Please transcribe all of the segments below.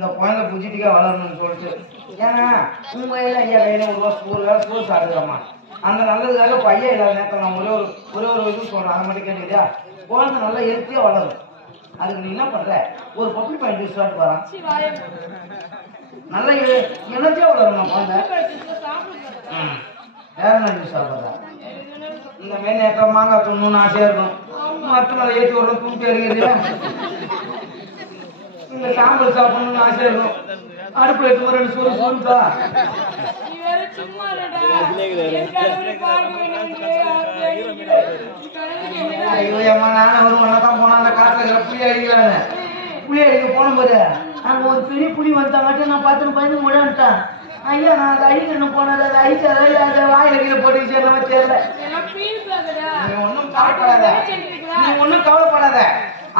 இந்த குழந்தை புஜிட்டிக்கா வளரணும்னு சொல்லிட்டு. ஏன்னா உங்க கையில ஐயா கையில ஒரு வேலை சோறு சாப்பிடுறோமா அந்த நல்லதுக்காக பையன் இல்லாத நேரத்தில் நான் ஒரே ஒரு இது சொல்றேன். அதை மட்டும் கேட்டுக்கிட்டியா? குழந்தை நல்லா ஹெல்த்தியா வளரும். அதுக்கு நீ என்ன பண்ற? ஒரு பப்ளி பாயிண்ட் ரிசார்ட் வரான் நல்லா எனர்ஜியா வளரும் குழந்தை. வேற என்ன சாப்பிட்றா? இந்த மாரி நேரம் மாங்காய் தூணுன்னு ஆசையா இருக்கும். மரத்து மேலே ஏற்றி விடுறோம் தூக்கி எடுக்கிறீங்க. இந்த சாம்பல் சாப்பிடணும்னு ஆசையா இருக்கும். அடுப்புல எடுத்து ஒரு 2 சோறு சோறுதா. ஐயோ அம்மா நானும் ஒரு மண்ணதான் போனா அந்த காட்டுல புளி அடிக்கிறாங்க. புளி அடிக்க போனும்போது அங்க ஒரு பெரிய புளி வந்தாங்காட்டி நான் பார்த்துன்னு பயந்து முடான்ட்டேன். ஐயா நான் அதை அடிக்கணும் போனது அதை அடிச்சாரா இல்லை அதை வாயில கீழே போட்டு சேர்ந்த தெரியல. நீ ஒன்றும் கவலைப்படாத, நீ ஒன்றும் கவலைப்படாத.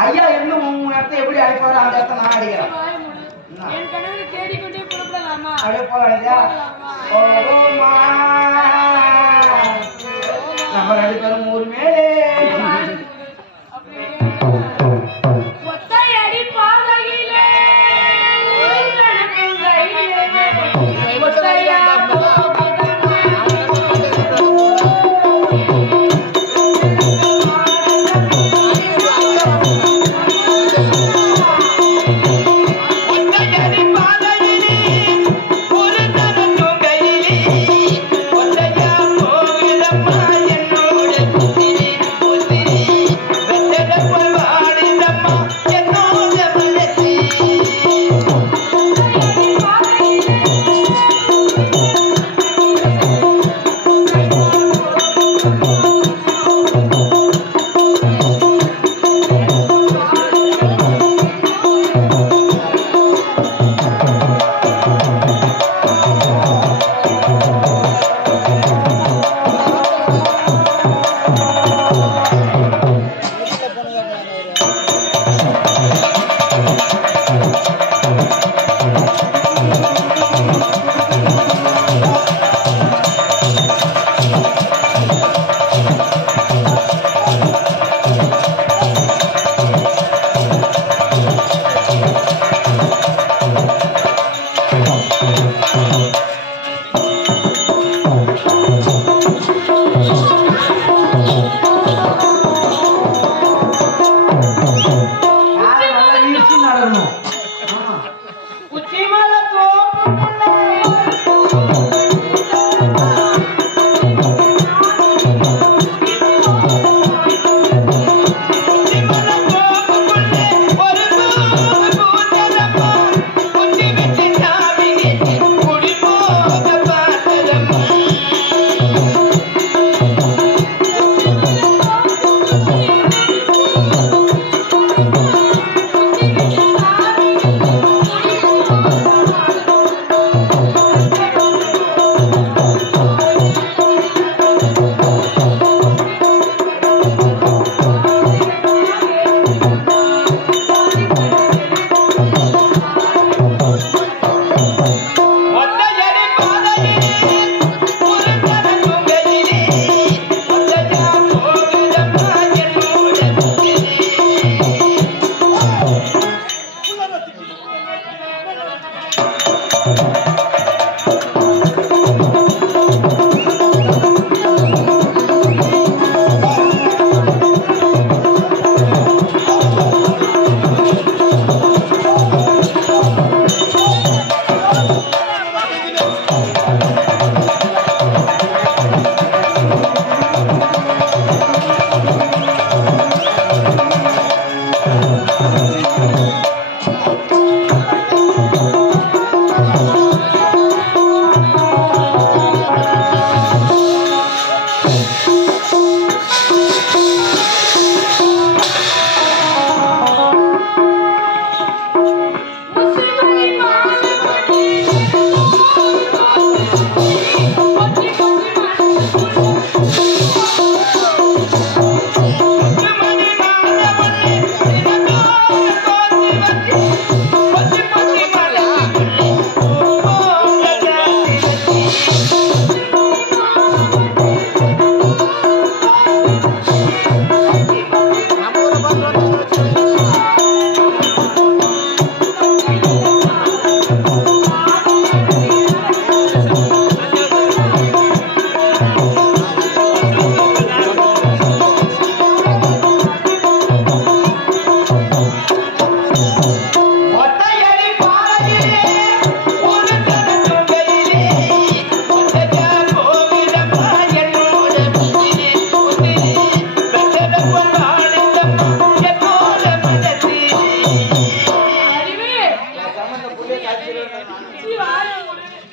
ஐயா என்ன உங்க இடத்த எப்படி அடிப்பாரு அந்த இடத்த நான் அடிக்கிறேன். அப்படியே போகலாம் இல்லையா? நம்ம 2 பேரும் ஊர் மேலே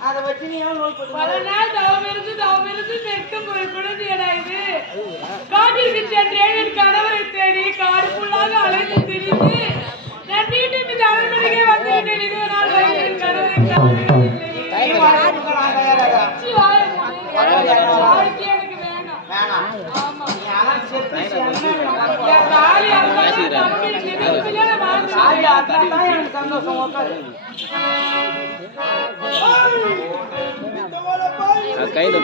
அதை வச்சு நீ ஏன் நோய் போட்டு பல நாள் தவம் இருந்து வெட்கம் போய் குழந்தையடா இது. காட்டிற்கு சென்றேன் என் கணவரை தேடி காடு ஃபுல்லாக அலைந்து திரிந்து நான் வீட்டு மீது அரண்மனைக்கே வந்துவிட்டேன். இது நாள் வரை என் கணவரை வாழ்க்கை எனக்கு வேணாம். ஆமா சந்தோஷம் கையில்